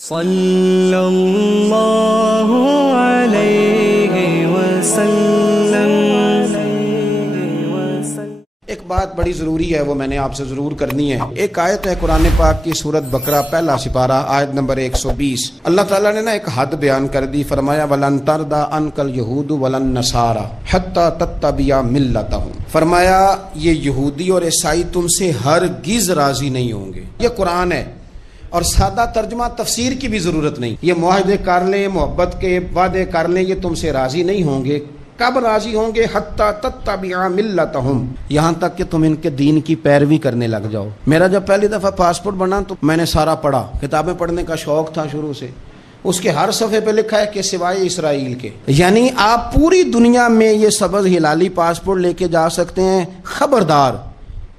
صلی اللہ علیہ وسلم۔ ایک بات بڑی ضروری ہے، وہ میں نے آپ سے ضرور کرنی ہے۔ ایک آیت ہے قرآن پاک کی سورۃ بقرہ پہلا سپارہ آیت نمبر 120۔ اللہ تعالیٰ نے ایک حد بیان کر دی، فرمایا وَلَن تَرْضَىٰ عَنْكَ الْيَهُودُ وَلَا النَّصَارَىٰ حَتَّىٰ تَتَّبِعَ مِلَّتَهُمْ۔ فرمایا یہ یہودی اور عیسائی تم سے ہرگز راضی نہیں ہوں گے۔ یہ قرآن ہے اور سادہ ترجمہ تفسیر کی بھی ضرورت نہیں۔ یہ معاہدے کر لیں، محبت کے وعدے کر لیں، یہ تم سے راضی نہیں ہوں گے۔ کب راضی ہوں گے؟ حتی تتبع ملتہم، یہاں تک کہ تم ان کے دین کی پیروی کرنے لگ جاؤ۔ میرا جب پہلی دفعہ پاسپورٹ بنا تو میں نے سارا پڑھا، کتابیں پڑھنے کا شوق تھا شروع سے۔ اس کے ہر صفحے پہ لکھا ہے کہ سوائے اسرائیل کے، یعنی آپ پوری دنیا میں یہ سبز ہلالی پاسپورٹ لے کے جا سکتے ہیں، خبردار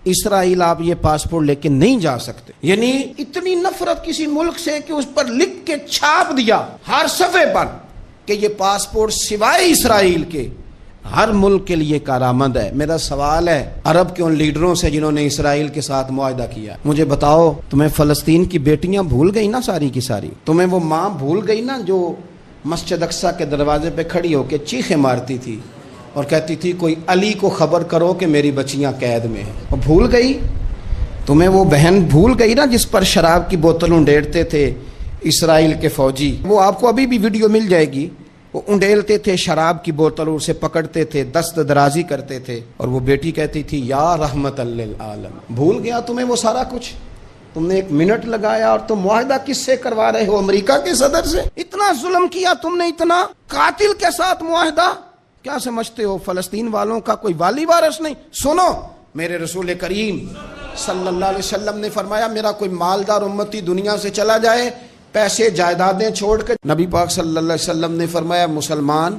اسرائیل آپ یہ پاسپورٹ لے کے نہیں جا سکتے۔ یعنی اتنی نفرت کسی ملک سے کہ اس پر لکھ کے چھاپ دیا ہر صفحے پر کہ یہ پاسپورٹ سوائے اسرائیل کے ہر ملک کے لیے کارآمد ہے۔ میرا سوال ہے عرب کے ان لیڈروں سے جنہوں نے اسرائیل کے ساتھ معاہدہ کیا، مجھے بتاؤ تمہیں فلسطین کی بیٹیاں بھول گئی نا ساری کی ساری؟ تمہیں وہ ماں بھول گئی نا جو مسجد اقصیٰ کے دروازے پہ کھڑی ہو کے چیخیں مارتی تھی اور کہتی تھی کوئی علی کو خبر کرو کہ میری بچیاں قید میں ہیں؟ وہ بھول گئی؟ تمہیں وہ بہن بھول گئی نا جس پر شراب کی بوتل انڈیلتے تھے اسرائیل کے فوجی؟ وہ آپ کو ابھی بھی ویڈیو مل جائے گی، وہ انڈیلتے تھے شراب کی بوتل، اسے پکڑتے تھے، دست درازی کرتے تھے، اور وہ بیٹی کہتی تھی یا رحمت للعالم۔ بھول گیا تمہیں وہ سارا کچھ؟ تم نے 1 منٹ لگایا اور تم معاہدہ کس سے کروا رہے ہو؟ امریکہ کے صدر سے؟ اتنا ظلم کیا تم نے، اتنا قاتل کے ساتھ معاہدہ؟ کیا سمجھتے ہو فلسطین والوں کا کوئی والی وارث نہیں؟ سنو، میرے رسول کریم صلی اللہ علیہ وسلم نے فرمایا میرا کوئی مالدار امتی دنیا سے چلا جائے پیسے جائیدادیں چھوڑ کے، نبی پاک صلی اللہ علیہ وسلم نے فرمایا مسلمان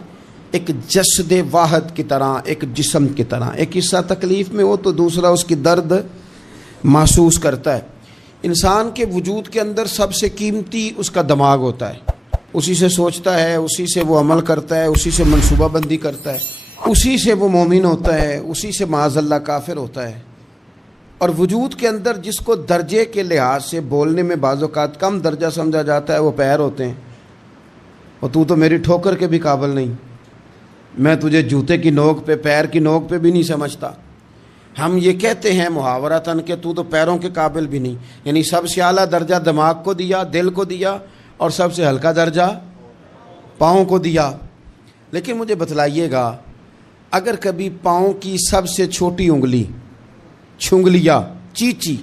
ایک جسد واحد کی طرح، ایک جسم کی طرح، ایک حصہ تکلیف میں ہو تو دوسرا اس کی درد محسوس کرتا ہے۔ انسان کے وجود کے اندر سب سے قیمتی اس کا دماغ ہوتا ہے، اسی سے سوچتا ہے، اسی سے وہ عمل کرتا ہے، اسی سے منصوبہ بندی کرتا ہے، اسی سے وہ مومن ہوتا ہے، اسی سے معاذ اللہ کافر ہوتا ہے۔ اور وجود کے اندر جس کو درجے کے لحاظ سے بولنے میں بعض اوقات کم درجہ سمجھا جاتا ہے وہ پیر ہوتے ہیں۔ اور تو میری ٹھوکر کے بھی قابل نہیں، میں تجھے جوتے کی نوک پہ، پیر کی نوک پہ بھی نہیں سمجھتا۔ ہم یہ کہتے ہیں محاورتاً کہ تو پیروں کے قابل بھی نہیں، یعنی سب سے اعلیٰ درجہ دماغ کو دیا، دل کو دیا، اور سب سے ہلکا درجہ پاؤں کو دیا۔ لیکن مجھے بتلائیے گا اگر کبھی پاؤں کی سب سے چھوٹی انگلی چھنگلیا چیچی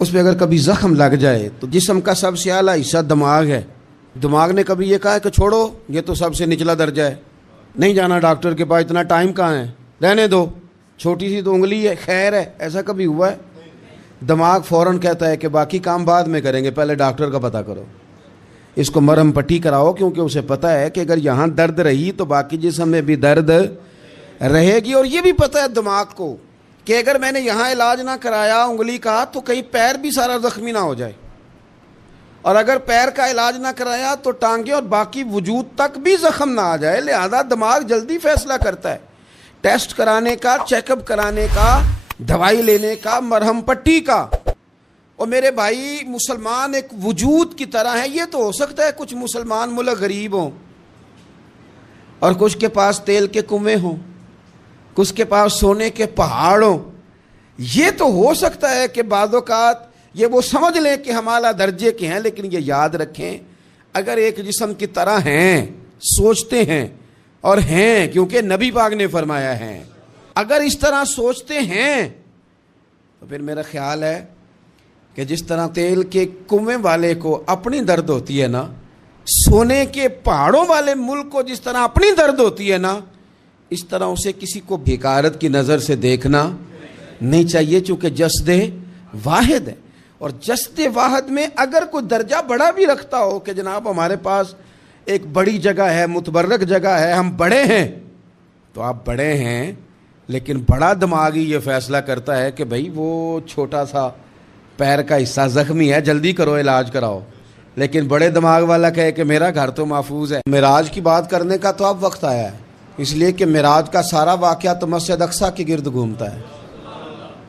اس پہ اگر کبھی زخم لگ جائے تو جسم کا سب سے اعلیٰ حصہ دماغ ہے، دماغ نے کبھی یہ کہا ہے کہ چھوڑو یہ تو سب سے نچلا درجہ ہے، نہیں جانا ڈاکٹر کے پاس، اتنا ٹائم کہاں ہے، رہنے دو، چھوٹی سی تو انگلی ہے، خیر ہے؟ ایسا کبھی ہوا ہے؟ دماغ فوراً کہتا ہے کہ باقی کام بعد میں کریں گے، پہلے ڈاکٹر کا پتہ کرو، اس کو مرہم پٹی کراؤ، کیونکہ اسے پتہ ہے کہ اگر یہاں درد رہی تو باقی جسم میں بھی درد رہے گی۔ اور یہ بھی پتہ ہے دماغ کو کہ اگر میں نے یہاں علاج نہ کرایا انگلی کا تو کہیں پیر بھی سارا زخمی نہ ہو جائے، اور اگر پیر کا علاج نہ کرایا تو ٹانگیں اور باقی وجود تک بھی زخم نہ آ جائے۔ لہذا دماغ جلدی فیصلہ کرتا ہے، ٹیسٹ کرانے کا، چیک اپ کرانے کا، دوائی لینے کا، مرہم پٹی کا۔ اور میرے بھائی مسلمان ایک وجود کی طرح ہے۔ یہ تو ہو سکتا ہے کچھ مسلمان ملک غریب ہوں اور کچھ کے پاس تیل کے کنویں ہوں، کچھ کے پاس سونے کے پہاڑ ہوں، یہ تو ہو سکتا ہے کہ بعض اوقات یہ وہ سمجھ لیں کہ ہم اعلیٰ درجے کے ہیں، لیکن یہ یاد رکھیں اگر ایک جسم کی طرح ہیں، سوچتے ہیں اور ہیں، کیونکہ نبی پاک نے فرمایا ہے، اگر اس طرح سوچتے ہیں تو پھر میرا خیال ہے کہ جس طرح تیل کے کنویں والے کو اپنی درد ہوتی ہے نا، سونے کے پہاڑوں والے ملک کو جس طرح اپنی درد ہوتی ہے نا، اس طرح اسے کسی کو بھیکارت کی نظر سے دیکھنا نہیں چاہیے، چونکہ جسد واحد ہے۔ اور جسد واحد میں اگر کوئی درجہ بڑا بھی رکھتا ہو کہ جناب ہمارے پاس ایک بڑی جگہ ہے، متبرک جگہ ہے، ہم بڑے ہیں، تو آپ بڑے ہیں، لیکن بڑا دماغ ہی یہ فیصلہ کرتا ہے کہ بھائی وہ چھوٹا سا پیر کا حصہ زخمی ہے، جلدی کرو علاج کراؤ، لیکن بڑے دماغ والا کہے کہ میرا گھر تو محفوظ ہے۔ معراج کی بات کرنے کا تو اب وقت آیا ہے، اس لیے کہ معراج کا سارا واقعہ تو مسجد اقصیٰ کے گرد گھومتا ہے۔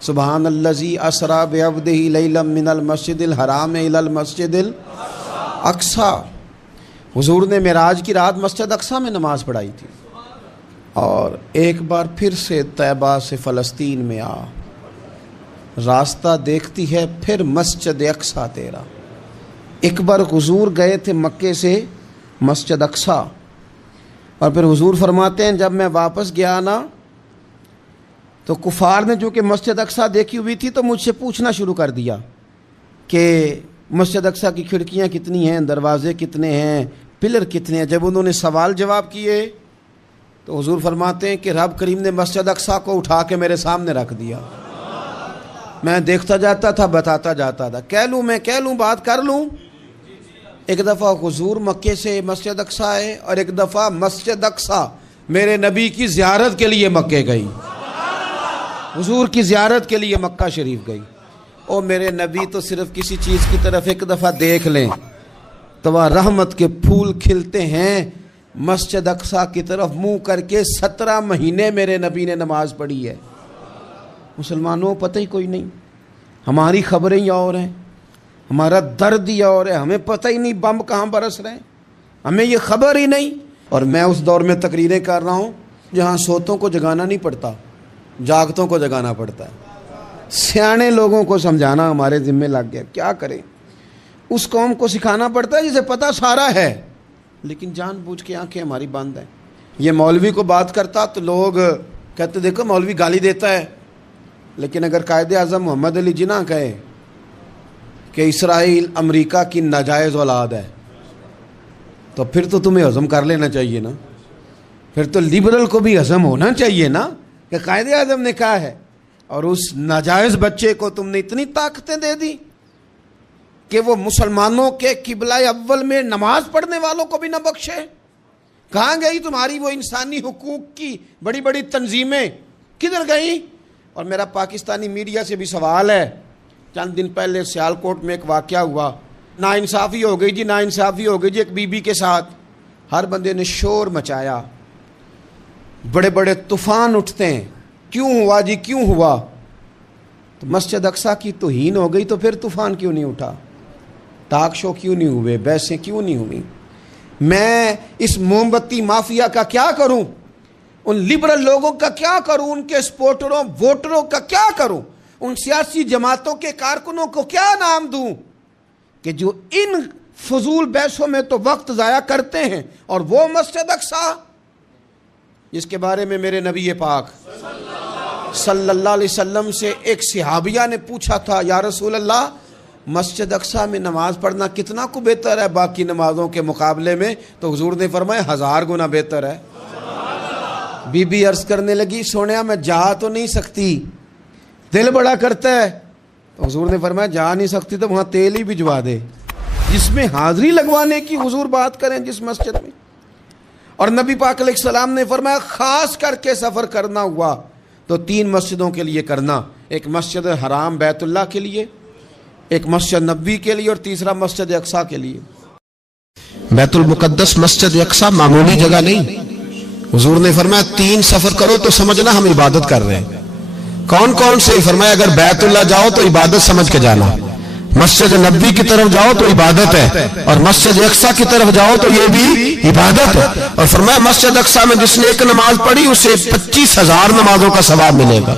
سبحان الذی اسریٰ بعبدہ لیلا من المسجد الحرام الی المسجد اقصی، حضور نے معراج کی رات مسجد اقصی میں نماز پڑھائی تھی، اور ایک بار پھر سے طیبہ سے فلسطین میں آ، راستہ دیکھتی ہے پھر مسجد اقصی تیرا۔ ایک بار حضور گئے تھے مکے سے مسجد اقصی، اور پھر حضور فرماتے ہیں جب میں واپس گیا نا تو کفار نے جو کہ مسجد اقصی دیکھی ہوئی تھی تو مجھ سے پوچھنا شروع کر دیا کہ مسجد اقصی کی کھڑکیاں کتنی ہیں، دروازے کتنے ہیں، پلر کتنے ہیں۔ جب انہوں نے سوال جواب کیے تو حضور فرماتے ہیں کہ رب کریم نے مسجد اقصی کو اٹھا کے میرے سامنے رکھ دیا، میں دیکھتا جاتا تھا، بتاتا جاتا تھا، کہہ لوں بات کر لوں۔ ایک دفعہ حضور مکے سے مسجد اقصی آئے، اور ایک دفعہ مسجد اقصی میرے نبی کی زیارت کے لیے مکے گئی، حضور کی زیارت کے لیے مکہ شریف گئی۔ اور میرے نبی تو صرف کسی چیز کی طرف ایک دفعہ دیکھ لیں تو وہ رحمت کے پھول کھلتے ہیں۔ مسجد اقصی کی طرف منہ کر کے 17 مہینے میرے نبی نے نماز پڑھی ہے۔ مسلمانوں پتہ ہی کوئی نہیں، ہماری خبریں ہی اور ہیں، ہمارا درد ہی اور ہے، ہمیں پتہ ہی نہیں بم کہاں برس رہے ہیں، ہمیں یہ خبر ہی نہیں۔ اور میں اس دور میں تقریریں کر رہا ہوں جہاں سوتوں کو جگانا نہیں پڑتا، جاگتوں کو جگانا پڑتا ہے۔ سیانے لوگوں کو سمجھانا ہمارے ذمہ لگ گیا، کیا کریں؟ اس قوم کو سکھانا پڑتا ہے جسے پتہ سارا ہے، لیکن جان بوجھ کے آنکھیں ہماری بند ہیں۔ یہ مولوی کو بات کرتا تو لوگ کہتے دیکھو مولوی گالی دیتا ہے، لیکن اگر قائد اعظم محمد علی جناح کہے کہ اسرائیل امریکہ کی ناجائز اولاد ہے تو پھر تو تمہیں ہضم کر لینا چاہیے نا، پھر تو لبرل کو بھی ہضم ہونا چاہیے نا کہ قائد اعظم نے کہا ہے، اور اس ناجائز بچے کو تم نے اتنی طاقتیں دے دی کہ وہ مسلمانوں کے قبلہ اول میں نماز پڑھنے والوں کو بھی نہ بخشے۔ کہاں گئی تمہاری وہ انسانی حقوق کی بڑی بڑی تنظیمیں، کدھر گئی؟ اور میرا پاکستانی میڈیا سے بھی سوال ہے، چند دن پہلے سیالکوٹ میں ایک واقعہ ہوا، ناانصافی ہو گئی جی ایک بی بی کے ساتھ، ہر بندے نے شور مچایا، بڑے بڑے طوفان اٹھتے ہیں، کیوں ہوا جی کیوں ہوا؟ تو مسجد اقصی کی توہین ہو گئی تو پھر طوفان کیوں نہیں اٹھا؟ ٹاک شو کیوں نہیں ہوئے؟ بحثیں کیوں نہیں ہوئی؟ میں اس موم بتی مافیا کا کیا کروں؟ ان لبرل لوگوں کا کیا کروں؟ ان کے سپورٹروں ووٹروں کا کیا کروں؟ ان سیاسی جماعتوں کے کارکنوں کو کیا نام دوں کہ جو ان فضول بحثوں میں تو وقت ضائع کرتے ہیں، اور وہ مسجد اقصی جس کے بارے میں میرے نبی پاک صلی اللہ علیہ وسلم سے ایک صحابیہ نے پوچھا تھا، یا رسول اللہ مسجد اقصی میں نماز پڑھنا کتنا کو بہتر ہے باقی نمازوں کے مقابلے میں؟ تو حضور نے فرمایا 1000 گنا بہتر ہے۔ بی بی عرض کرنے لگی سونیا میں جا تو نہیں سکتی، دل بڑا کرتا ہے۔ تو حضور نے فرمایا جا نہیں سکتی تو وہاں تیل ہی بھجوا دے، جس میں حاضری لگوانے کی حضور بات کریں جس مسجد میں۔ اور نبی پاک علیہ السلام نے فرمایا خاص کر کے سفر کرنا ہوا تو 3 مسجدوں کے لیے کرنا، ایک مسجد حرام بیت اللہ کے لیے، ایک مسجد نبوی کے لیے، اور تیسرا مسجد اقصی کے لیے۔ بیت المقدس مسجد اقصی معمولی جگہ نہیں، حضور نے فرمایا 3 سفر کرو تو سمجھنا ہم عبادت کر رہے ہیں۔ کون کون سے؟ فرمایا اگر بیت اللہ جاؤ تو عبادت سمجھ کے جانا، مسجد نبوی کی طرف جاؤ تو عبادت ہے، اور مسجد اقصی کی طرف جاؤ تو یہ بھی عبادت ہے۔ اور فرمایا مسجد اقصی میں جس نے ایک نماز پڑھی اسے 25,000 نمازوں کا ثواب ملے گا۔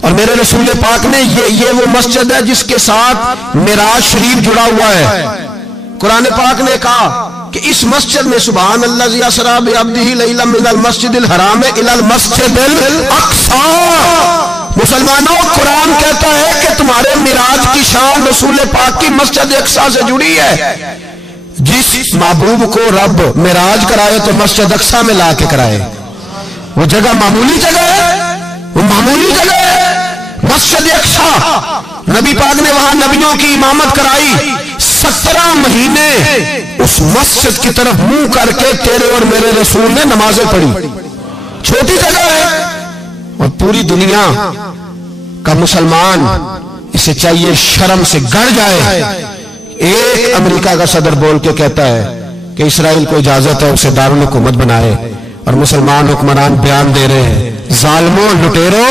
اور میرے رسول پاک نے یہ وہ مسجد ہے جس کے ساتھ معراج شریف جڑا ہوا ہے۔ قرآن پاک نے کہا کہ اس مسجد میں سبحان اللہ اسریٰ بعبدہ لیلا من المسجد الحرام الی المسجد الاقصی۔ مسلمانوں قرآن کہتا ہے کہ تمہارے معراج کی شان رسول پاک کی مسجد اقصی سے جڑی ہے۔ جس محبوب کو رب معراج کرائے تو مسجد اقصی میں لا کے کرائے۔ وہ جگہ معمولی جگہ ہے، وہ معمولی جگہ ہے مسجد اقصی۔ نبی پاک نے وہاں نبیوں کی امامت کرائی، 17 مہینے اس مسجد کی طرف منہ کر کے تیرے اور میرے رسول نے نمازیں پڑھی۔ چھوٹی جگہ ہے، اور پوری دنیا کا مسلمان اسے چاہیے شرم سے گڑ جائے۔ ایک امریکہ کا صدر بول کے کہتا ہے کہ اسرائیل کو اجازت ہے اسے دارالحکومت بنائے، اور مسلمان حکمران بیان دے رہے ہیں ظالموں لٹیروں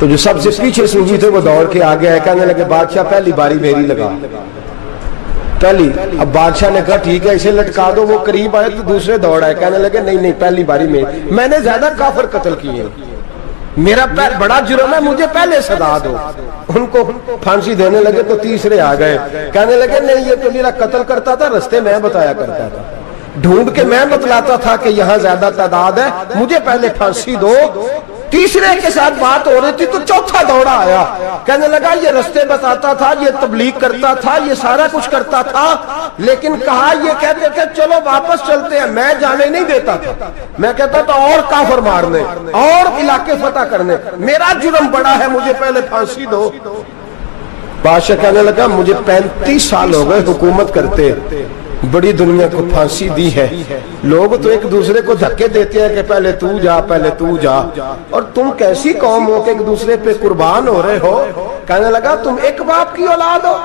تو جو سب سے پیچھے صوفی تھے وہ دوڑ کے آگے آئے, کہنے لگے بادشاہ پہلی باری میری لگا پہلی. اب بادشاہ نے کہا ٹھیک ہے اسے لٹکا دو. وہ قریب آئے تو دوسرے دوڑ آئے, کہنے لگے نہیں نہیں پہلی باری میں نے زیادہ کافر قتل کیے, میرا بڑا جرم ہے, مجھے پہلے سزا دو. ان کو پھانسی دینے لگے تو تیسرے آ گئے, کہنے لگے نہیں یہ تو میرا قتل کرتا تھا, رستے میں بتایا کرتا تھا, ڈھونڈ کے میں بتلاتا تھا کہ یہاں زیادہ تعداد ہے, مجھے پہلے پھانسی دو. تیسرے کے ساتھ بات ہو رہی تھی تو چوتھا دوڑا آیا, کہنے لگا یہ رستے بتاتا تھا, یہ تبلیغ کرتا تھا, یہ سارا کچھ کرتا تھا, لیکن کہا یہ کہتے کہ چلو واپس چلتے ہیں, میں جانے نہیں دیتا تھا, میں کہتا تھا اور کافر مارنے اور علاقے فتح کرنے, میرا جرم بڑا ہے, مجھے پہلے پھانسی دو. بادشاہ کہنے لگا مجھے 35 سال ہو گئے حکومت کرتے, بڑی دنیا کو پھانسی دی ہے, لوگ تو ایک دوسرے کو دھکے دیتے ہیں کہ پہلے تو جا پہلے تو جا, اور تم کیسی قوم ہو کہ ایک دوسرے پہ قربان ہو رہے ہو. کہنے لگا تم ایک باپ کی اولاد ہو.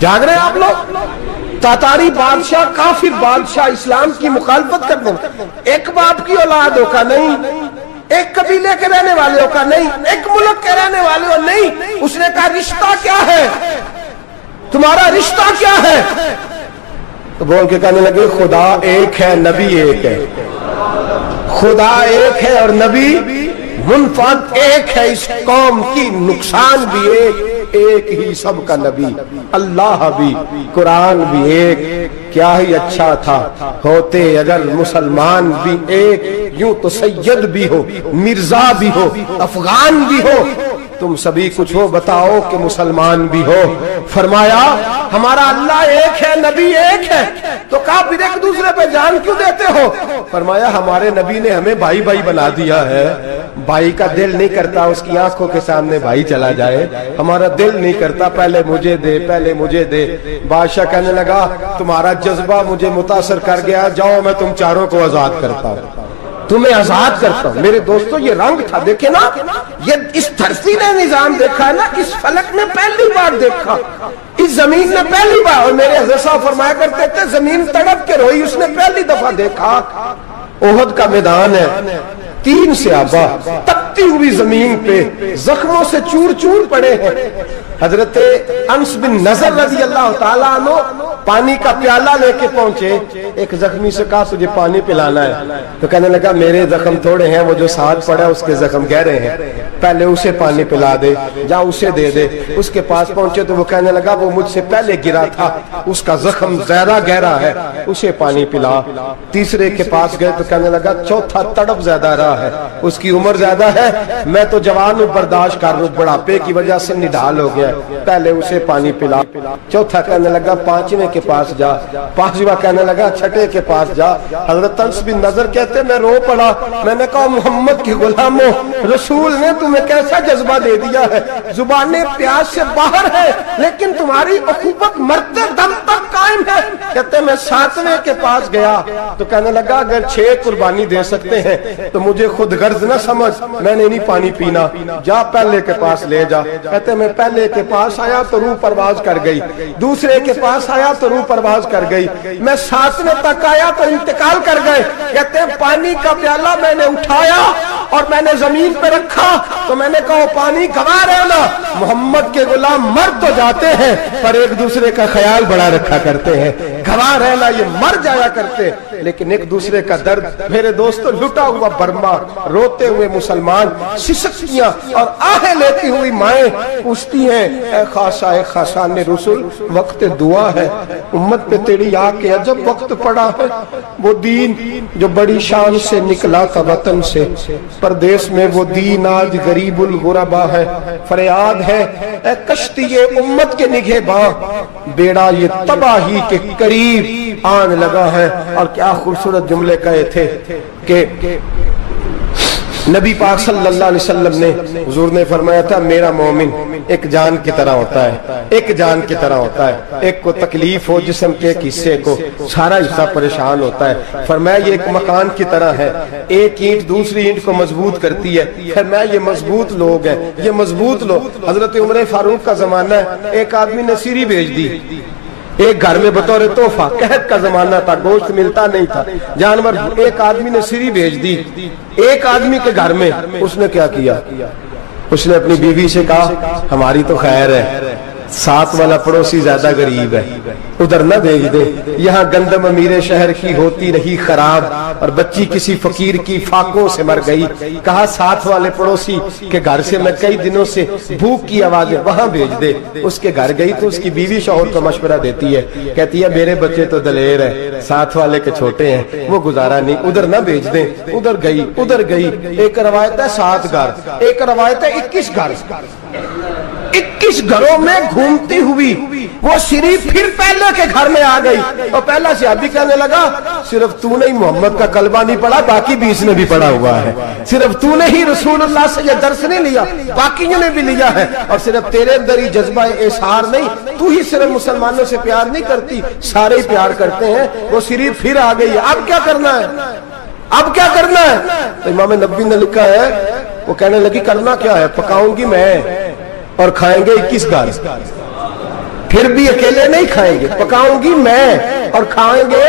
جاگ رہے ہیں آپ لوگ؟ تاتاری بادشاہ, کافر بادشاہ, اسلام کی مخالفت کرتے ہیں, ایک باپ کی اولاد ہو کا نہیں, ایک قبیلے کے رہنے والے ہو کا نہیں, ایک ملک کے رہنے والے ہو نہیں. اس نے کہا رشتہ کیا ہے تمہارا, رشتہ کیا ہے؟ تو بول کے کہنے لگے خدا ایک ہے نبی ایک ہے, خدا ایک ہے اور نبی منفرد ایک ہے, اس قوم کی نقصان بھی ایک ہی سب کا نبی, اللہ بھی قرآن بھی ایک. کیا ہی اچھا تھا ہوتے اگر مسلمان بھی ایک, یوں تو سید بھی ہو, مرزا بھی ہو, افغان بھی ہو, تم سبھی کچھ ہو, بتاؤ کہ مسلمان بھی ہو. فرمایا ہمارا اللہ ایک ہے, نبی ایک ہے. تو کہا پھر ایک دوسرے پہ جان کیوں دیتے ہو؟ فرمایا ہمارے نبی نے ہمیں بھائی بھائی بنا دیا ہے, بھائی کا دل نہیں کرتا اس کی آنکھوں کے سامنے بھائی چلا جائے, ہمارا دل نہیں کرتا پہلے مجھے دے پہلے مجھے دے. بادشاہ کہنے لگا تمہارا جذبہ مجھے متاثر کر گیا, جاؤ میں تم چاروں کو آزاد کرتا ہوں, تمہیں آزاد کرتا ہوں. میرے دوستو یہ رنگ تھا, دیکھیں نا, یہ اس دھرتی نے نظام دیکھا ہے نا, اس فلک نے پہلی بار دیکھا, اس زمین نے پہلی بار. اور میرے حضرت صاحب فرمایا کرتے تھے زمین تڑپ کے روئی, اس نے پہلی دفعہ دیکھا. احد کا میدان ہے, 3 صحابہ تپتی ہوئی زمین پہ زخموں سے چور چور پڑے ہیں. حضرت انس بن نضر رضی اللہ تعالیٰ عنہ پانی کا پیالہ لے کے پہنچے, ایک زخمی سے کہا تجھے پانی پلانا ہے, تو کہنے لگا میرے زخم تھوڑے ہیں, وہ جو ساتھ پڑا اس کے زخم گہرے ہیں, پہلے اسے پانی پلا دے, جا اسے دے دے. اس کے پاس پہنچے تو وہ کہنے لگا وہ مجھ سے پہلے گرا تھا, اس کا زخم زیادہ گہرا ہے, اسے پانی پلا. تیسرے کے پاس گئے تو کہنے لگا چوتھا تڑپ زیادہ رہا ہے, اس کی عمر زیادہ ہے, میں تو جوان ہوں برداشت کر لوں, بڑھاپے کی وجہ سے نڈھال ہو گیا, پہلے اسے پانی پلا. چوتھا کہنے لگا 5ویں کے پاس جا, 5واں کہنے لگا 6ٹھے کے پاس جا. حضرت انس بن نضر کہتے میں رو پڑا, میں نے کہا محمد کے غلاموں, رسول نے تمہیں کیسا جذبہ دے دیا ہے, زبانیں پیاس سے باہر ہے لیکن تمہاری اخوت مرتے دم تک قائم ہے. کہتے میں 7ویں کے پاس گیا تو کہنے لگا اگر 6 قربانی دے سکتے ہیں تو مجھے خود غرض نہ سمجھ, میں نے نہیں پانی پینا, جا پہلے کے پاس لے جا. کہتے میں پہلے کے پاس آیا تو روح پرواز کر گئی, دوسرے کے پاس آیا تو روح پرواز کر گئی, میں 7ویں تک آیا تو انتقال کر گئے. کہتے ہیں پانی کا پیالہ میں نے اٹھایا اور میں نے زمین پہ رکھا تو میں نے کہا پانی گوا رہنا, محمد کے غلام مر تو جاتے ہیں پر ایک دوسرے کا خیال بڑا رکھا کرتے ہیں, گوا رہنا یہ مر جایا کرتے لیکن ایک دوسرے کا درد. میرے دوستو لٹا ہوا برما, روتے ہوئے مسلمان, سسکیاں اور آہیں لیتی ہوئی مائیں پوچھتی ہیں اے خاصا اے خاصان رسول, وقت دعا ہے, امت پہ تیری آ کے عجب وقت پڑا ہے. وہ دین جو بڑی شان سے نکلا تھا وطن سے, پردیس میں وہ دین آج غریب الغربا ہے. فریاد ہے اے کشتی امت کے نگہباں, بیڑا یہ تباہی کے قریب آن لگا ہے. اور کیا خوبصورت جملے کہے تھے کہ نبی پاک صلی اللہ علیہ وسلم نے, حضور نے فرمایا تھا میرا مومن ایک جان کی طرح ہوتا ہے, ایک جان کی طرح ہوتا ہے, ایک کو تکلیف ہو جسم کے ایک حصے کو سارا حصہ پریشان ہوتا ہے. فرمایا یہ ایک مکان کی طرح ہے, ایک اینٹ دوسری اینٹ کو مضبوط کرتی ہے. فرمایا یہ مضبوط لوگ ہیں, یہ مضبوط لوگ. حضرت عمر فاروق کا زمانہ ہے, ایک آدمی نے سیری بھیج دی ایک گھر میں بطور تحفہ, قحط کا زمانہ تھا, گوشت ملتا نہیں تھا, جانور. ایک آدمی نے سیری بھیج دی ایک آدمی کے گھر میں, اس نے کیا کیا, اس نے اپنی بیوی سے کہا ہماری تو خیر ہے، ساتھ والا پڑوسی زیادہ غریب ہے، ادھر نہ بھیج دے، یہاں گندم امیر شہر کی ہوتی رہی خراب اور بچی کسی فقیر کی فاقوں سے مر گئی، کہا ساتھ والے پڑوسی کے گھر سے میں کئی دنوں سے بھوک کی آوازیں، وہاں بھیج دے۔ اس کے گھر گئی تو اس کی بیوی شوہر کو مشورہ دیتی ہے، کہتی ہے میرے بچے تو دلیر ہے، ساتھ والے کے چھوٹے ہیں، وہ گزارا نہیں، ادھر نہ بھیج دیں۔ ادھر گئی، ایک روایت ہے 7 گھر، ایک روایت ہے 21 گھر، 21 گھروں میں گھومتی ہوئی وہ شریف پھر پہلے کے گھر میں آ گئی، اور پہلا صحابی کہنے لگا صرف تو نے ہی محمد کا کلمہ نہیں پڑھا، باقی 20 نے بھی پڑھا ہوا ہے، صرف تو نے ہی رسول اللہ سے یہ درس نہیں لیا، باقیوں نے بھی لیا ہے، اور صرف تیرے اندر ہی جذبہ اظہار نہیں، تو ہی صرف مسلمانوں سے پیار نہیں کرتی، سارے ہی پیار کرتے ہیں۔ وہ شریف پھر آ گئی، اب کیا کرنا ہے، اب کیا کرنا ہے؟ تو امام نبوی نے لکھا ہے، وہ کہنے لگی کرنا کیا ہے، پکاؤں گی میں اور کھائیں گے 21 گھر، پھر بھی اکیلے نہیں کھائیں گے، پکاؤں گی میں اور کھائیں گے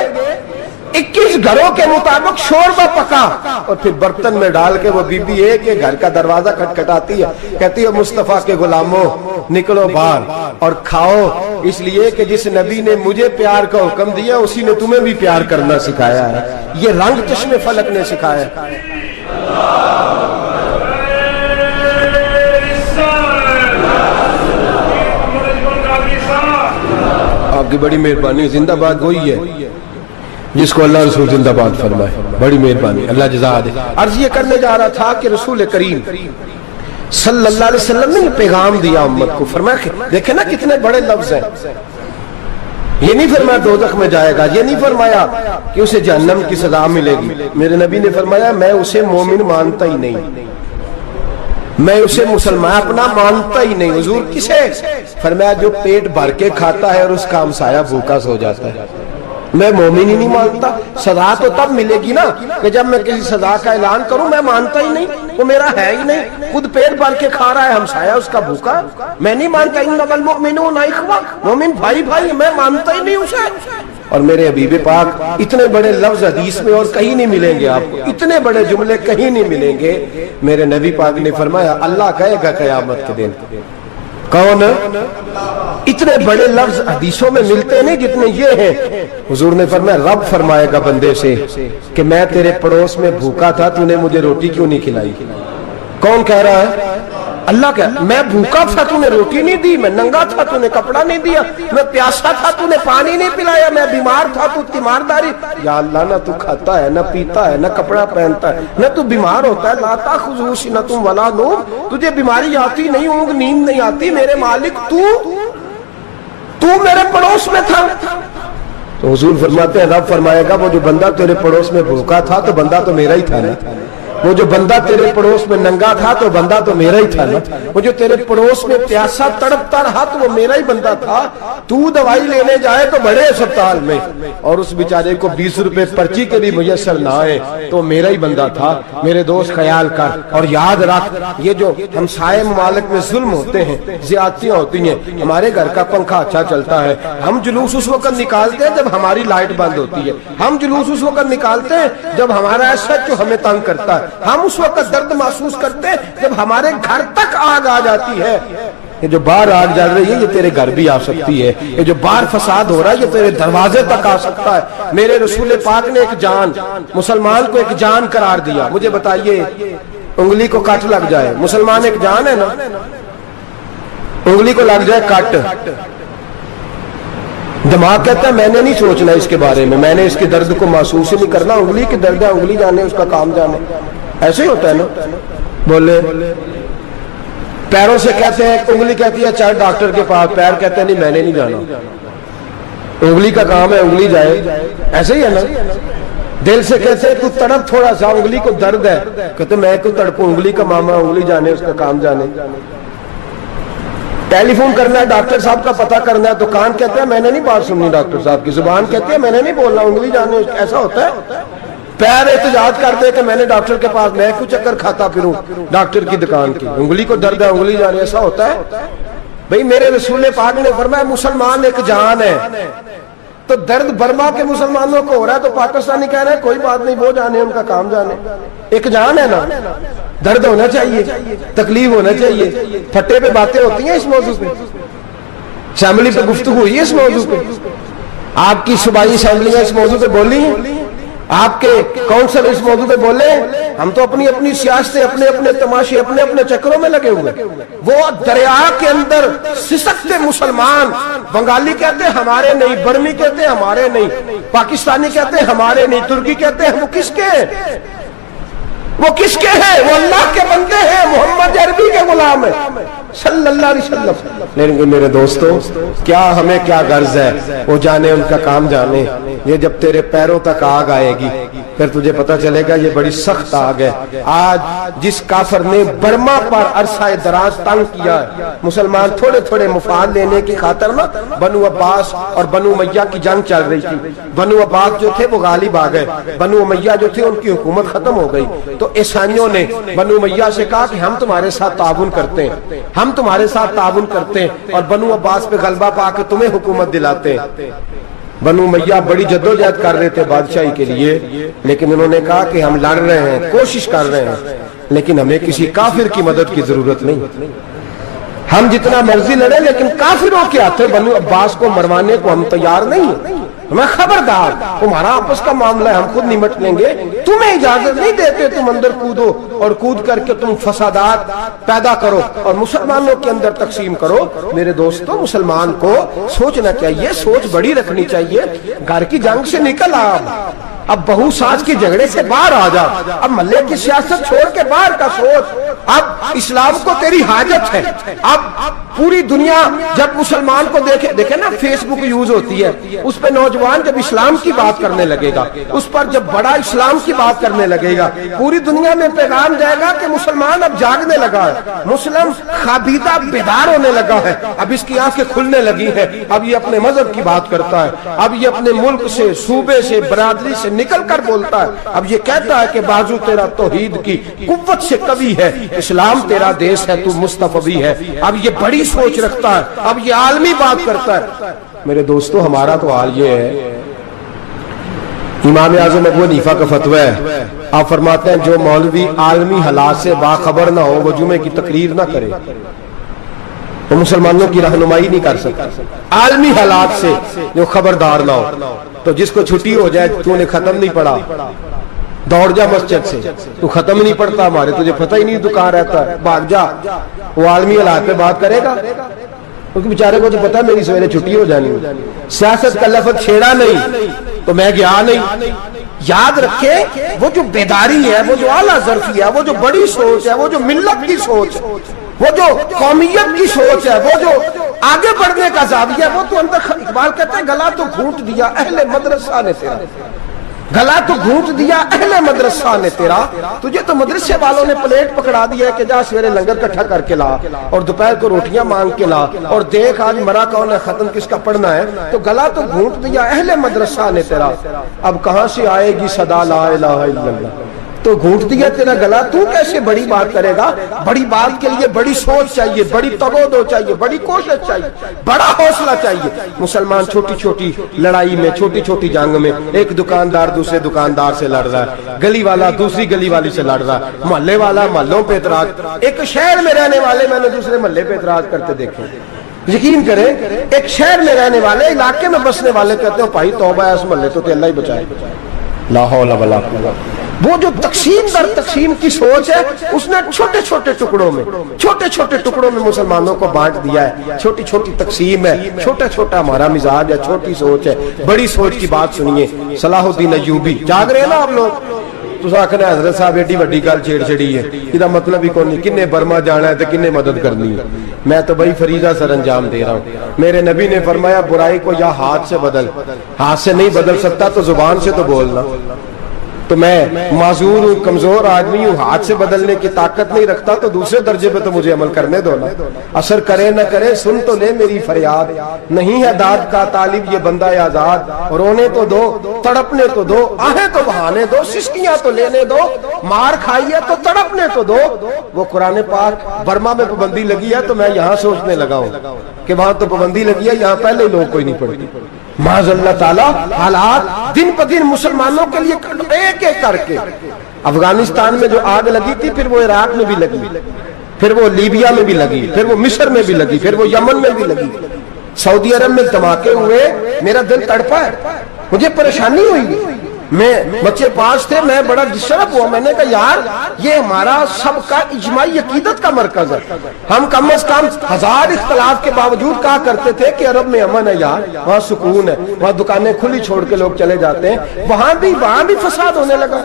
21 گھروں کے مطابق شوربہ پکا، اور پھر برتن میں ڈال کے وہ بی بی ایک کے گھر کا دروازہ کھٹکھٹاتی ہے، کہتی ہے مصطفیٰ کے غلاموں نکلو باہر اور کھاؤ، اس لیے کہ جس نبی نے مجھے پیار کا حکم دیا اسی نے تمہیں بھی پیار کرنا سکھایا ہے، یہ رنگ چشم فلک نے سکھایا ہے۔ آپ کی بڑی مہربانی، زندہ باد وہی ہے جس کو اللہ رسول زندہ باد فرمائے، بڑی مہربانی، اللہ جزا دے۔ عرض یہ کرنے جا رہا تھا کہ رسول کریم صلی اللہ علیہ وسلم نے پیغام دیا امت کو، فرمایا دیکھیں نا کتنے بڑے لفظ ہیں، یہ نہیں فرمایا دوزخ میں جائے گا، یہ نہیں فرمایا کہ اسے جہنم کی سزا ملے گی، میرے نبی نے فرمایا میں اسے مومن مانتا ہی نہیں، میں اسے مسلمان اپنا مانتا ہی نہیں۔ حضور کسے؟ فرمایا جو پیٹ بھر کے کھاتا ہے اور اس کا ہمسایہ بھوکا سو جاتا ہے، میں مومن ہی نہیں مانتا۔ سزا تو تب ملے گی نا کہ جب میں کسی سزا کا اعلان کروں، میں مانتا ہی نہیں، وہ میرا ہے ہی نہیں، خود پیٹ بھر کے کھا رہا ہے، ہمسایہ اس کا بھوکا، میں نہیں مانتا۔ انما المؤمنون اخوہ، مومن بھائی بھائی، میں مانتا ہی نہیں اسے۔ اور میرے حبیب پاک اتنے بڑے لفظ حدیث میں اور کہیں نہیں ملیں گے آپ کو، اتنے بڑے جملے کہیں نہیں ملیں گے۔ میرے نبی پاک نے فرمایا اللہ کہے گا قیامت کے دن، کون؟ اتنے بڑے لفظ حدیثوں میں ملتے نہیں جتنے یہ ہیں۔ حضور نے فرمایا رب فرمائے گا بندے سے کہ میں تیرے پڑوس میں بھوکا تھا، تو نے مجھے روٹی کیوں نہیں کھلائی؟ کون کہہ رہا ہے؟ اللہ کہہ، میں بھوکا تھا تو نے روٹی نہیں دی، میں ننگا تھا تو نے کپڑا نہیں دیا، میں پیاسا تھا تو نے پانی نہیں پلایا، میں بیمار تھا تو تیمارداری۔ یا اللہ نہ تو کھاتا ہے، نہ پیتا ہے، نہ کپڑا پہنتا ہے، نہ تو بیمار ہوتا ہے، لا تاخذہ سنۃ ولا نوم، تجھے بیماری آتی نہیں، اونگ نیند نہیں آتی، میرے مالک تو میرے پڑوس میں تھا۔ تو حضور فرماتے ہیں رب فرمائے گا وہ جو بندہ تیرے پڑوس میں بھوکا تھا تو بندہ تو میرا ہی تھا نا، وہ جو بندہ تیرے پڑوس میں ننگا تھا تو بندہ تو میرا ہی تھا نا، وہ جو تیرے پڑوس میں پیاسا تڑپتا رہا تو وہ میرا ہی بندہ تھا، تو دوائی لینے جائے تو بڑے اسپتال میں اور اس بیچارے کو 20 روپے پرچی کے بھی میسر نہ آئے تو میرا ہی بندہ تھا۔ میرے دوست خیال کر اور یاد رکھ، یہ جو ہمسائے ممالک میں ظلم ہوتے ہیں، زیادتیاں ہوتی ہیں، ہمارے گھر کا پنکھا اچھا چلتا ہے، ہم جلوس اس وقت نکالتے ہیں جب ہماری لائٹ بند ہوتی ہے، ہم جلوس اس وقت نکالتے ہیں جب ہمارا ایسا جو ہمیں تنگ کرتا ہے، ہم اس وقت درد محسوس کرتے ہیں جب ہمارے گھر تک آگ آ جاتی ہے۔ یہ جو باہر آگ جل رہی ہے یہ تیرے گھر بھی آ سکتی ہے، یہ جو باہر فساد ہو رہا ہے یہ تیرے دروازے تک آ سکتا ہے۔ میرے رسول پاک نے ایک جان، مسلمان کو ایک جان قرار دیا۔ مجھے بتائیے انگلی کو کٹ لگ جائے، مسلمان ایک جان ہے نا، انگلی کو لگ جائے کٹ، دماغ کہتا ہے میں نے نہیں سوچنا اس کے بارے میں نے اس کے درد کو محسوس ہی نہیں کرنا، انگلی کی درد ہے، انگلی جانے اس کا کام جانے، ایسے ہی ہوتا ہے نا۔ بولے پیروں سے کہتے ہیں، انگلی کہتی ہے چاہے ڈاکٹر کے پاس، پیر کہتے ہیں نہیں میں نے نہیں جانا، انگلی کا کام ہے انگلی جائے، ایسے ہی ہے نا۔ دل سے کہتے ہیں تو تڑپ تھوڑا سا، انگلی کو درد ہے، کہتے ہیں میں کیوں تڑپوں، انگلی کا معاملہ انگلی جانے اس کا کام جانے۔ ٹیلی فون کرنا ہے ڈاکٹر صاحب کا پتہ کرنا ہے تو کان کہتے ہیں میں نے نہیں بات سننی ڈاکٹر صاحب کی، زبان کہتی ہے میں نے نہیں بولنا، انگلی جانے، ایسا ہوتا ہے۔ پیر احتجاج کرتے کہ میں نے ڈاکٹر کے پاس، میں کیوں چکر کھاتا پھروں ڈاکٹر کی دکان کی، انگلی کو درد ہے انگلی جانے، ایسا ہوتا ہے بھئی۔ میرے رسول پاک نے فرمایا مسلمان ایک جان ہے، تو درد برما کے مسلمانوں کو ہو رہا ہے تو پاکستانی کہہ رہے ہیں کوئی بات نہیں وہ جانے ان کا کام جانے۔ ایک جان ہے نا, درد ہونا چاہیے, تکلیف ہونا چاہیے. پھٹے پہ باتیں ہوتی ہیں اس موضوع پہ, اسمبلی پہ گفتگو ہوئی ہے اس موضوع پہ, آپ کی صوبائی اسمبلیاں اس موضوع پہ بولی ہیں, آپ کے کونسل اس موضوع پہ بولے. ہم تو اپنی اپنی سیاستیں, اپنے اپنے تماشے, اپنے اپنے چکروں میں لگے ہوئے. وہ دریا کے اندر سسکتے مسلمان, بنگالی کہتے ہیں ہمارے نہیں, برمی کہتے ہیں ہمارے نہیں, پاکستانی کہتے ہیں ہمارے نہیں, ترکی کہتے ہیں, وہ کس کے ہیں؟ وہ کس کے ہیں؟ وہ اللہ کے بندے ہیں, محمد عربی کے غلام ہیں صلی اللہ علیہ وسلم. لیکن میرے دوستو, کیا ہمیں کیا غرض ہے, وہ جانے ان کا کام جانے. یہ جب تیرے پیروں تک آگ آئے گی پھر تجھے پتہ چلے گا یہ بڑی سخت آگ ہے. آج جس کافر نے برما پر عرصہ دراز تنگ کیا ہے, مسلمان تھوڑے تھوڑے مفاد لینے کی خاطر نا, بنو عباس اور بنو امیہ کی جنگ چل رہی تھی. بنو عباس جو تھے وہ غالب آ گئے, بنو امیہ جو تھے ان کی حکومت ختم ہو گئی. تو عیسائیوں نے بنو امیہ سے کہا کہ ہم تمہارے ساتھ تعاون کرتے ہیں, ہم تمہارے ساتھ تعاون کرتے ہیں اور بنو عباس پہ غلبہ پا کے تمہیں حکومت دلاتے ہیں. بنو امیہ بڑی جدوجہد کر رہے تھے بادشاہی کے لیے, لیکن انہوں نے کہا کہ ہم لڑ رہے ہیں, کوشش کر رہے ہیں, لیکن ہمیں کسی کافر کی مدد کی ضرورت نہیں. ہم جتنا مرضی لڑیں لیکن کافروں کے ہاتھ بنو عباس کو مروانے کو ہم تیار نہیں ہیں. ہمیں خبردار, تمہارا آپس کا معاملہ ہے, ہم خود نمٹ لیں گے, تمہیں اجازت نہیں دیتے تم اندر کودو اور کود کر کے تم فسادات پیدا کرو اور مسلمانوں کے اندر تقسیم کرو. میرے دوستو, مسلمان کو سوچنا چاہیے, سوچ بڑی رکھنی چاہیے. گھر کی جنگ سے نکل آ, اب بہو ساز کے جھگڑے سے باہر آ جا, اب محلے کی سیاست چھوڑ کے باہر کا سوچ. اب اسلام کو تیری حاجت ہے. اب پوری دنیا جب مسلمان کو دیکھے نا, فیس بک یوز ہوتی ہے, اس پہ نوجوان جب اسلام کی بات کرنے لگے گا, اس پر جب بڑا اسلام کی بات کرنے لگے گا, پوری دنیا میں پیغام جائے گا کہ مسلمان اب جاگنے لگا ہے, مسلم خوابیدہ بیدار ہونے لگا ہے, اب اس کی آنکھیں کھلنے لگی ہیں, اب یہ اپنے مذہب کی بات کرتا ہے, اب یہ اپنے ملک سے, صوبے سے, برادری سے نکل کر بولتا ہے. اب یہ کہتا ہے کہ بازو تیرا توحید کی قوت سے قوی ہے, اسلام تیرا دیس ہے, تو مصطفی ہے. اب یہ بڑی سوچ رکھتا ہے, اب یہ عالمی بات کرتا ہے. میرے دوستو, ہمارا تو حال یہ ہے, امام اعظم ابو حنیفہ کا فتویٰ ہے, آپ فرماتے ہیں جو مولوی عالمی حالات سے باخبر نہ ہو وہ جمعے کی تقریر نہ کرے, وہ مسلمانوں کی رہنمائی نہیں کر سکتا. عالمی حالات سے جو خبردار نہ ہو, تو جس کو چھٹی ہو جائے, تو نے ختم نہیں پڑھا, دوڑ جا مسجد سے, تو ختم نہیں پڑھتا ہمارے, تجھے پتہ ہی نہیں تو کہاں رہتا ہے, بھاگ جا. وہ عالمی حالات پہ بات کرے گا, کیونکہ بیچارے کو تو پتا میری سویرے چھٹی ہو جانی. سیاست کا لفظ چھیڑا نہیں تو میں گیا نہیں. یاد رکھے, وہ جو بیداری ہے, وہ جو اعلیٰ ظرفی ہے, وہ جو بڑی سوچ ہے, وہ جو ملت کی سوچ ہے, وہ جو قومیت کی سوچ ہے, وہ جو آگے بڑھنے کا زاویہ ہے, وہ تو اندر. اقبال کہتا ہے گلا تو گھونٹ دیا اہل مدرسہ نے تیرا, گلا تو گھونٹ دیا اہل مدرسہ نے تیرا. تجھے تو مدرسے والوں نے پلیٹ پکڑا دیا کہ جا سویرے لنگر کٹھا کر کے لا اور دوپہر کو روٹیاں مانگ کے لا, اور دیکھ آج مرا کون ہے, ختم کس کا پڑھنا ہے. تو گلا تو گھونٹ دیا اہل مدرسہ نے تیرا, اب کہاں سے آئے گی صدا لا الہ الا اللہ. تو گھونٹ دیا تیرا گلا, تو کیسے بڑی بات کرے گا؟ بڑی بات کے لیے بڑی سوچ چاہیے, بڑی تبودو چاہیے, بڑی کوشش چاہیے, بڑا حوصلہ چاہیے. مسلمان چھوٹی چھوٹی لڑائی میں, چھوٹی چھوٹی جنگ میں, ایک دکاندار دوسرے دکاندار سے لڑ رہا ہے, گلی والا دوسری گلی والی سے لڑ رہا ہے, محلے والا محلوں پہ اعتراض. ایک شہر میں رہنے والے میں نے دوسرے محلے پہ اعتراض کرتے دیکھے. یقین کریں, ایک شہر میں رہنے والے, علاقے میں بسنے والے کہتے ہیں بھائی توبہ ہے اس محلے تو اللہ ہی بچائے. لا حول ولا قوت. وہ جو تقسیم در تقسیم کی سوچ ہے, اس نے چھوٹے چھوٹے ٹکڑوں میں مسلمانوں کو بانٹ دیا ہے. چھوٹی چھوٹی تقسیم ہے, چھوٹا چھوٹا ہمارا مزاج ہے, چھوٹی سوچ ہے. بڑی سوچ کی بات سنیے. صلاح الدین ایوبی, جاگ رہے ہیں نا آپ لوگ, تو آخنا حضرت صاحب ایڈی وڈی گل چھیڑ چھڑی ہے, یہ مطلب ہی کون نہیں, کنے برما جانا ہے تو کنے مدد کرنی ہے. میں تو بڑی فریضہ سر انجام دے رہا ہوں. میرے نبی نے فرمایا برائی کو یا ہاتھ سے بدل, ہاتھ سے نہیں بدل سکتا تو زبان سے تو بولنا. تو میں معذور ہوں, کمزور آدمی ہوں, ہاتھ سے بدلنے کی طاقت نہیں رکھتا, تو دوسرے درجے پہ تو مجھے عمل کرنے دو نا. اثر کرے نہ کرے سن تو لے میری فریاد, نہیں ہے داد کا طالب یہ بندہ آزاد. رونے تو دو, تڑپنے تو دو, آہیں تو بہانے دو, سسکیاں تو لینے دو, مار کھائیے تو تڑپنے تو دو. وہ قرآن پاک, برما میں پابندی لگی ہے تو میں یہاں سوچنے لگا ہوں کہ وہاں تو پابندی لگی ہے, یہاں پہلے لوگ کوئی نہیں پڑھتی. معاذ اللہ تعالیٰ حالات دن پہ دن مسلمانوں کے لیے ایک ایک کر کے افغانستان میں جو آگ لگی تھی پھر وہ عراق میں بھی لگی، پھر وہ لیبیا میں بھی لگی، پھر وہ مصر میں بھی لگی، پھر وہ یمن میں بھی لگی، سعودی عرب میں دھماکے ہوئے، میرا دل تڑپا ہے، مجھے پریشانی ہوئی، میں بچے پاس تھے، میں بڑا ڈسٹرب ہوا، میں نے کہا یار یہ ہمارا سب کا اجماعی عقیدت کا مرکز ہے، ہم کم از کم 1000 اختلاف کے باوجود کہا کرتے تھے کہ عرب میں امن ہے یار، وہاں سکون ہے، وہاں دکانیں کھلی چھوڑ کے لوگ چلے جاتے ہیں، وہاں بھی فساد ہونے لگا،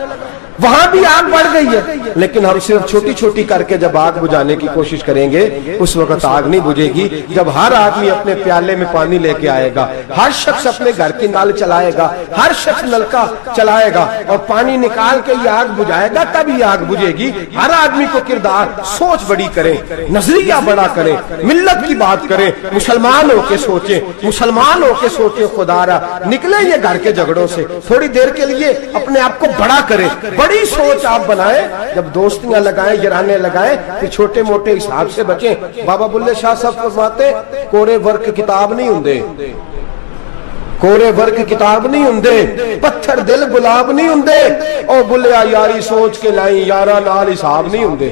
وہاں بھی آگ بڑھ گئی ہے، لیکن ہم صرف چھوٹی چھوٹی کر کے جب آگ بجھانے کی کوشش کریں گے اس وقت آگ نہیں بجھے گی جب ہر آدمی اپنے پیالے میں پانی لے کے آئے گا، ہر شخص اپنے گھر کی نل چلائے گا، ہر شخص نلکا چلائے گا اور پانی نکال کے یہ آگ بجھائے گا، تب یہ آگ بجھے گی۔ ہر آدمی کو کردار سوچ بڑی کرے، نظریہ بڑا کرے، ملت کی بات کرے، مسلمان ہو کے سوچیں، مسلمان ہو کے سوچیں، خدا را نکلے یہ گھر کے جھگڑوں سے، تھوڑی دیر کے لیے اپنے آپ کو بڑا کرے، بڑی سوچ آپ بنائیں، جب دوستیاں لگائیں، یارانے لگائیں، کہ چھوٹے موٹے حساب سے بچیں۔ بابا بلے شاہ صاحب فرماتے کورے ورک کتاب نہیں ہوندے، کورے ورک کتاب نہیں ہوندے، پتھر دل گلاب نہیں ہوندے، او بلیا یاری سوچ کے لائیں، یارا نال حساب نہیں ہوندے۔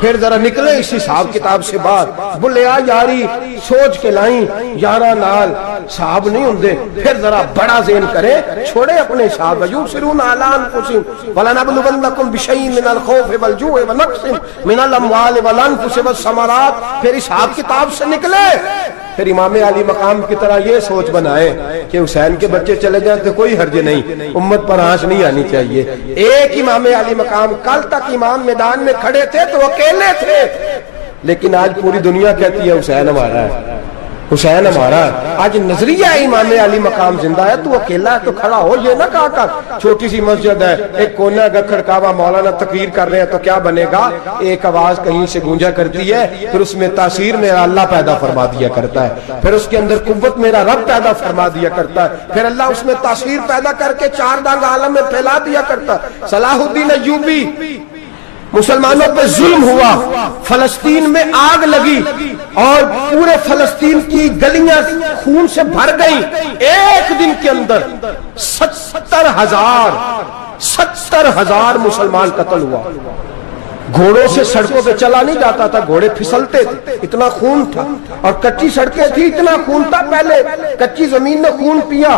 پھر ذرا نکلے اس حساب کتاب سے بات، بلیا یاری سوچ کے لائیں، یارا نال حساب نہیں ہوندے۔ پھر ذرا بڑا ذہن کرے، چھوڑے اپنے حساب، یبصرون علی انفسہم ولنبلونکم بشیء من الخوف والجوع ونقص من الاموال والانفس والثمرات۔ پھر حساب کتاب سے نکلے، پھر امام علی مقام کی طرح یہ سوچ بنائے کہ حسین کے بچے چلے جائیں تو کوئی حرج نہیں، امت پر آنچ نہیں آنی چاہیے۔ ایک امام علی مقام، کل تک امام میدان میں کھڑے تھے تو اکیلے تھے، لیکن آج پوری دنیا کہتی ہے حسین ہمارا ہے، حسین ہمارا ہے۔ آج نظریہ امام علی مقام زندہ ہے، تو اکیلا ہے تو کھڑا ہو، یہ نہ کہا کر چھوٹی سی مسجد ہے، ایک کونا ہے کھڑکاوا، مولانا تقریر کر رہے ہیں تو کیا بنے گا، ایک آواز کہیں سے گونجا کرتی ہے، پھر اس میں تاثیر میرا اللہ پیدا فرما دیا کرتا ہے، پھر اس کے اندر قوت میرا رب پیدا فرما دیا کرتا ہے، پھر اللہ اس میں تاثیر پیدا کر کے 4 دانگ عالم میں پھیلا دیا کرتا ہے۔ صلاح الدین ایوبی، مسلمانوں پہ ظلم ہوا، فلسطین میں آگ لگی اور پورے فلسطین کی گلیاں خون سے بھر گئیں، ایک دن کے اندر 70,000 مسلمان قتل ہوا۔ گھوڑوں سے سڑکوں پہ چلا نہیں جاتا تھا، گھوڑے پھسلتے تھے، اتنا خون تھا، اور کچی سڑکیں تھی، اتنا خون تھا، پہلے کچی زمین نے خون پیا،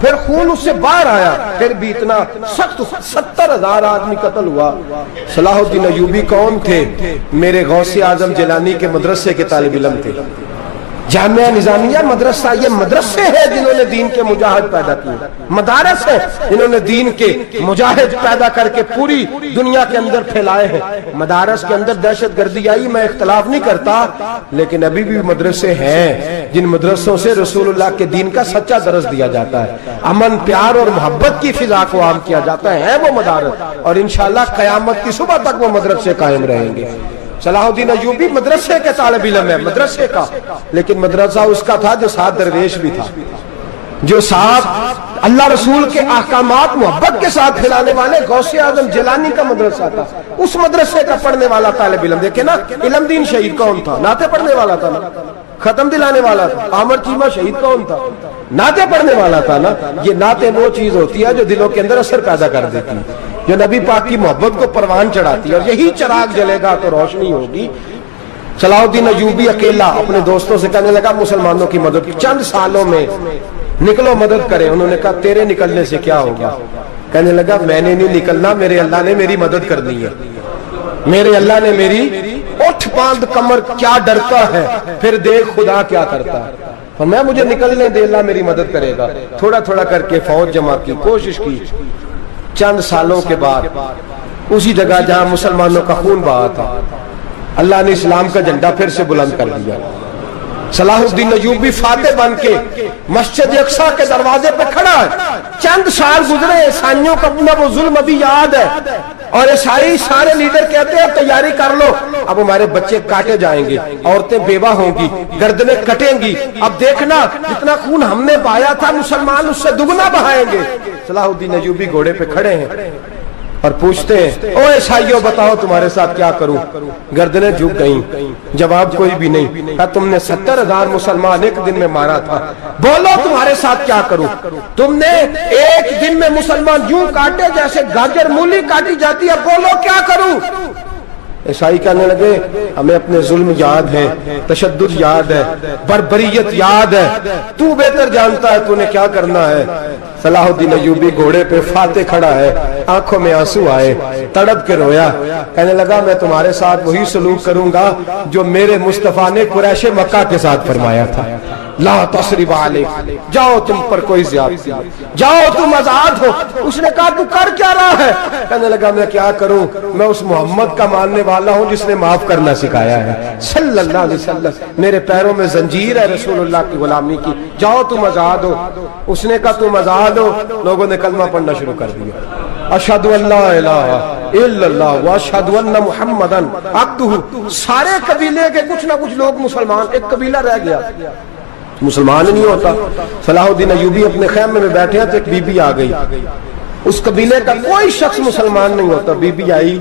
پھر خون اس سے باہر آیا، پھر بھی اتنا سخت 70,000 آدمی قتل ہوا۔ صلاح الدین ایوبی کون تھے؟ میرے غوث اعظم جیلانی کے مدرسے کے طالب علم تھے۔ جامعہ نظامیہ مدرسہ، یہ مدرسے ہیں جنہوں نے دین کے مجاہد پیدا کیے، مدارس ہیں جنہوں نے دین کے مجاہد پیدا کر کے پوری دنیا کے اندر پھیلائے ہیں۔ مدارس کے اندر دہشت گردی آئی، میں اختلاف نہیں کرتا، لیکن ابھی بھی مدرسے ہیں جن مدرسوں سے رسول اللہ کے دین کا سچا درس دیا جاتا ہے، امن، پیار اور محبت کی فضا کو عام کیا جاتا ہے، وہ مدارس، اور انشاءاللہ قیامت کی صبح تک وہ مدرسے قائم رہیں گے۔ صلاح الدین ایوبی مدرسے کے طالب علم ہے، مدرسے کا، لیکن مدرسہ اس کا تھا جو ساتھ درویش بھی تھا، جو ساتھ اللہ رسول کے احکامات محبت کے ساتھ پھیلانے والے غوث اعظم جیلانی کا مدرسہ تھا، اس مدرسے کا پڑھنے والا طالب علم۔ دیکھیں نا، علم دین شہید کون تھا؟ نعتیں پڑھنے والا تھا نا، ختم دلانے والا تھا۔ عامر چیمہ شہید کون تھا؟ نعتیں پڑھنے والا تھا نا۔ یہ نعتیں وہ چیز ہوتی ہے جو دلوں کے اندر اثر پیدا کر دیتی ہے، جو نبی پاک کی محبت کو پروان چڑھاتی ہے، اور یہی چراغ جلے گا تو روشنی ہوگی۔ صلاح الدین ایوبی اکیلا اپنے دوستوں سے کہنے لگا مسلمانوں کی مدد، چند سالوں میں نکلو مدد کریں۔ انہوں نے کہا تیرے نکلنے سے کیا ہوگا؟ کہنے لگا میں نے نہیں نکلنا، میرے اللہ نے میری مدد کرنی ہے، میرے اللہ نے میری اٹھ باندھ کمر، کیا ڈرتا ہے پھر دیکھ خدا کیا کرتا ہے، فرمایا مجھے نکلنے دے، اللہ میری مدد کرے گا۔ تھوڑا تھوڑا کر کے فوج جمع کی، کوشش کی، چند سالوں کے بعد اسی جگہ جہاں مسلمانوں کا خون بہا تھا، اللہ نے اسلام کا جھنڈا پھر سے بلند کر دیا۔ صلاح الدین ایوبی فاتح بن کے مسجد اقصیٰ کے دروازے پہ کھڑا ہے۔ چند سال گزرے، عیسائیوں کا اپنا وہ ظلم ابھی یاد ہے، اور عیسائی سارے لیڈر کہتے ہیں تیاری کر لو، اب ہمارے بچے کاٹے جائیں گے، عورتیں بیوہ ہوں گی، گردنیں کٹیں گی، اب دیکھنا جتنا خون ہم نے بہایا تھا مسلمان اس سے دگنا بہائیں گے۔ صلاح الدین ایوبی گھوڑے پہ کھڑے ہیں اور پوچھتے ہیں او عیسائیوں بتاؤ تمہارے ساتھ کیا کروں؟ گردنیں جھک گئیں، جواب کوئی بھی نہیں۔ کہا تم نے 70,000 مسلمان ایک دن میں مارا تھا، بولو تمہارے ساتھ کیا کروں؟ تم نے ایک دن میں مسلمان یوں کاٹے جیسے گاجر مولی کاٹی جاتی ہے، بولو کیا کروں؟ عیسائی کہنے لگے ہمیں اپنے ظلم یاد ہے، تشدد یاد ہے، بربریت یاد ہے، تو بہتر جانتا ہے تو نے کیا کرنا ہے۔ صلاح الدین ایوبی گھوڑے پہ فاتح کھڑا ہے، آنکھوں میں آنسو آئے، تڑپ کے رویا، کہنے لگا میں تمہارے ساتھ وہی سلوک کروں گا جو میرے مصطفیٰ نے قریش مکہ کے ساتھ فرمایا تھا، لا تصریب علیک، جاؤ تم پر کوئی زیادتی، جاؤ تم آزاد ہو۔ اس نے کہا تو کر کیا رہا ہے؟ کہنے لگا میں کیا کروں، میں اس محمد کا ماننے والا ہوں جس نے معاف کرنا سکھایا ہے صلی اللہ علیہ وسلم، میرے پیروں میں زنجیر ہے رسول اللہ کی غلامی کی، جاؤ تم آزاد ہو۔ اس نے کہا تم آزاد ہو، لوگوں نے کلمہ پڑھنا شروع کر دیا، اشہدو ان لا الہ الا اللہ واشہدو ان محمدن عبدہ۔ سارے قبیلے کے کچھ نہ کچھ لوگ مسلمان، ایک قبیلہ رہ گیا مسلمان نہیں ہوتا۔ صلاح الدین ایوبی اپنے خیمے میں بیٹھے ہیں تو ایک بی بی آ گئی، اس قبیلے کا کوئی شخص مسلمان نہیں ہوتا۔ بی بی آئی،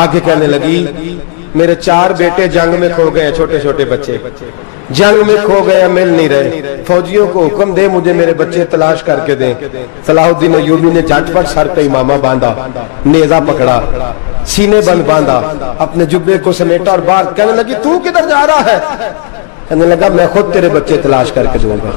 آگے کہنے لگی میرے 4 بیٹے جنگ میں کھو گئے، چھوٹے چھوٹے بچے جنگ میں کھو گئے، مل نہیں رہے، فوجیوں کو حکم دے مجھے میرے بچے تلاش کر کے دیں۔ صلاح الدین ایوبی نے جھٹ پٹ سر پہ امامہ باندھا، نیزہ پکڑا، سینے بند باندھا، اپنے جبے کو سمیٹا اور باہر کہنے لگی تو کدھر جا رہا ہے؟ کہنے لگا میں خود تیرے بچے تلاش کر کے دوں گا۔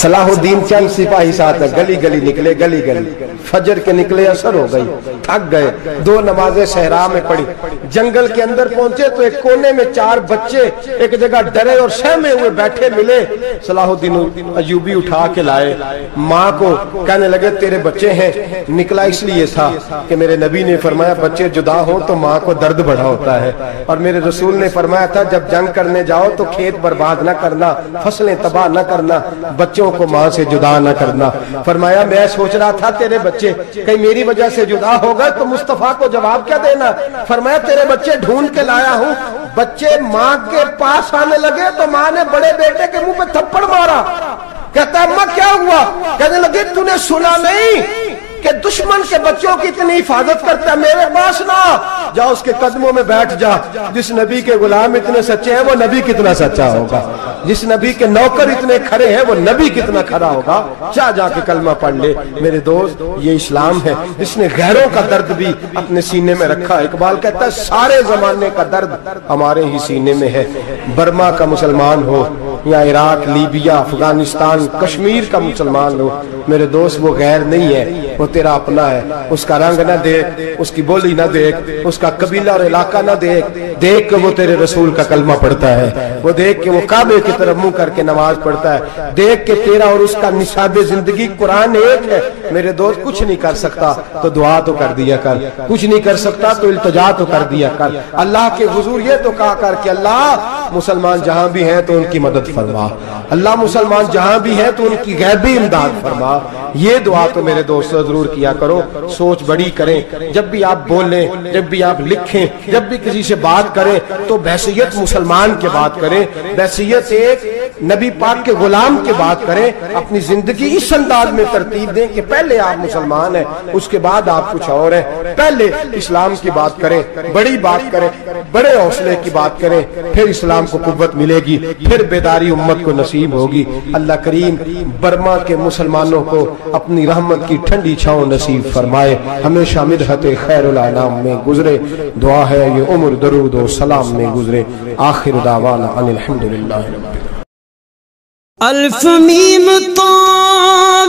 صلاح الدین چند سپاہی ساتھ گلی گلی نکلے، گلی گلی فجر کے نکلے، اثر ہو گئی، تھک گئے، 2 نمازیں صحرا میں پڑھی، جنگل کے اندر پہنچے تو ایک کونے میں 4 بچے ایک جگہ ڈرے اور سہمے ہوئے بیٹھے ملے۔ صلاح الدین ایوبی اٹھا کے لائے، ماں کو کہنے لگے تیرے بچے ہیں، نکلا اس لیے تھا کہ میرے نبی نے فرمایا بچے جدا ہوں تو ماں کو درد بڑا ہوتا ہے، اور میرے رسول نے فرمایا تھا جب جنگ کرنے جاؤ تو کھیت برباد نہ کرنا، فصلیں تباہ نہ کرنا، بچوں کو ماں سے جدا نہ کرنا۔ فرمایا میں سوچ رہا تھا تیرے بچے کہیں میری وجہ سے جدا ہو گئے تو مصطفیٰ کو جواب کیا دینا۔ فرمایا تیرے بچے ڈھونڈ کے لایا ہوں۔ بچے ماں کے پاس آنے لگے تو ماں نے بڑے بیٹے کے منہ پہ تھپڑ مارا، کہتا اماں کیا ہوا؟ کہنے لگے تو نے سنا نہیں کہ دشمن کے بچوں کی اتنی حفاظت کرتا ہے، میرے پاس نہ جا، اس کے قدموں میں بیٹھ جا۔ جس نبی کے غلام اتنے سچے ہیں وہ نبی کتنا سچا ہوگا، جس نبی کے نوکر اتنے کھڑے ہیں وہ نبی کتنا کھڑا ہوگا، جا کے کلمہ پڑھ لے۔ میرے دوست یہ اسلام ہے جس نے غیروں کا درد بھی اپنے سینے میں رکھا۔ اقبال کہتا ہے سارے زمانے کا درد ہمارے ہی سینے میں ہے، برما کا مسلمان ہو یا عراق، لیبیا، افغانستان، کشمیر کا مسلمان ہو، میرے دوست وہ غیر نہیں ہے، وہ تیرا اپنا ہے۔ اس کا رنگ نہ دیکھ، اس کی بولی نہ دیکھ، اس کا قبیلہ اور علاقہ نہ دیکھ، دیکھ کہ وہ تیرے رسول کا کلمہ پڑھتا ہے، وہ دیکھ کہ وہ کعبے کی طرف منہ کر کے نماز پڑھتا ہے، دیکھ کہ تیرا اور اس کا نصاب زندگی قرآن ایک ہے۔ میرے دوست کچھ نہیں کر سکتا تو دعا تو کر دیا کر، کچھ نہیں کر سکتا تو التجا تو کر دیا کر۔ اللہ کے حضور یہ تو کہا کر کہ اللہ مسلمان جہاں بھی ہیں تو ان کی مدد فرما، اللہ مسلمان جہاں بھی ہیں تو ان کی غیبی امداد فرما۔ یہ دعا تو میرے دوستو ضرور کیا کرو، سوچ بڑی کریں، جب بھی آپ بولیں، جب بھی آپ لکھیں، جب بھی کسی سے بات کریں تو بحیثیت مسلمان کے بات کریں، بحیثیت ایک نبی پاک کے غلام کے بات کریں، اپنی زندگی اس انداز میں ترتیب دیں کہ پہلے آپ مسلمان ہیں، اس کے بعد آپ کچھ اور ہیں، پہلے اسلام کی بات کریں، بڑی بات کریں، بڑے حوصلے کی بات کریں، پھر اسلام کو قوت ملے گی، پھر بیداری امت کو نصیب ہوگی۔ اللہ کریم برما کے مسلمانوں کو اپنی رحمت کی ٹھنڈی چھاؤں نصیب فرمائے، ہمیشہ مدحت خیر الانام میں گزرے، دعا ہے یہ عمر درود و سلام میں گزرے۔ آخر دعوانا ان الحمدللہ رب العالمین۔ الف میم تو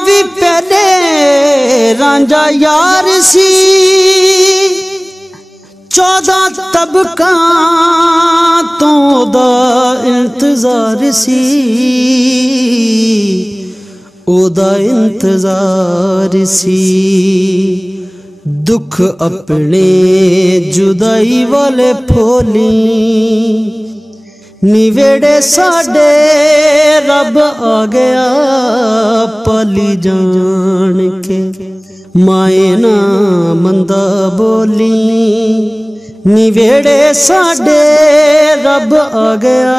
بھی پہلے رانجا یار سی، 14 طبقہ تو دا انتظار سی، او دا انتظار سی، دکھ اپنے جدائی والے پھولی، نیویڑے ساڑے رب آ گیا پالی جان کے، مائیں نہ مندہ بولی، نیویڑے ساڑے رب آ گیا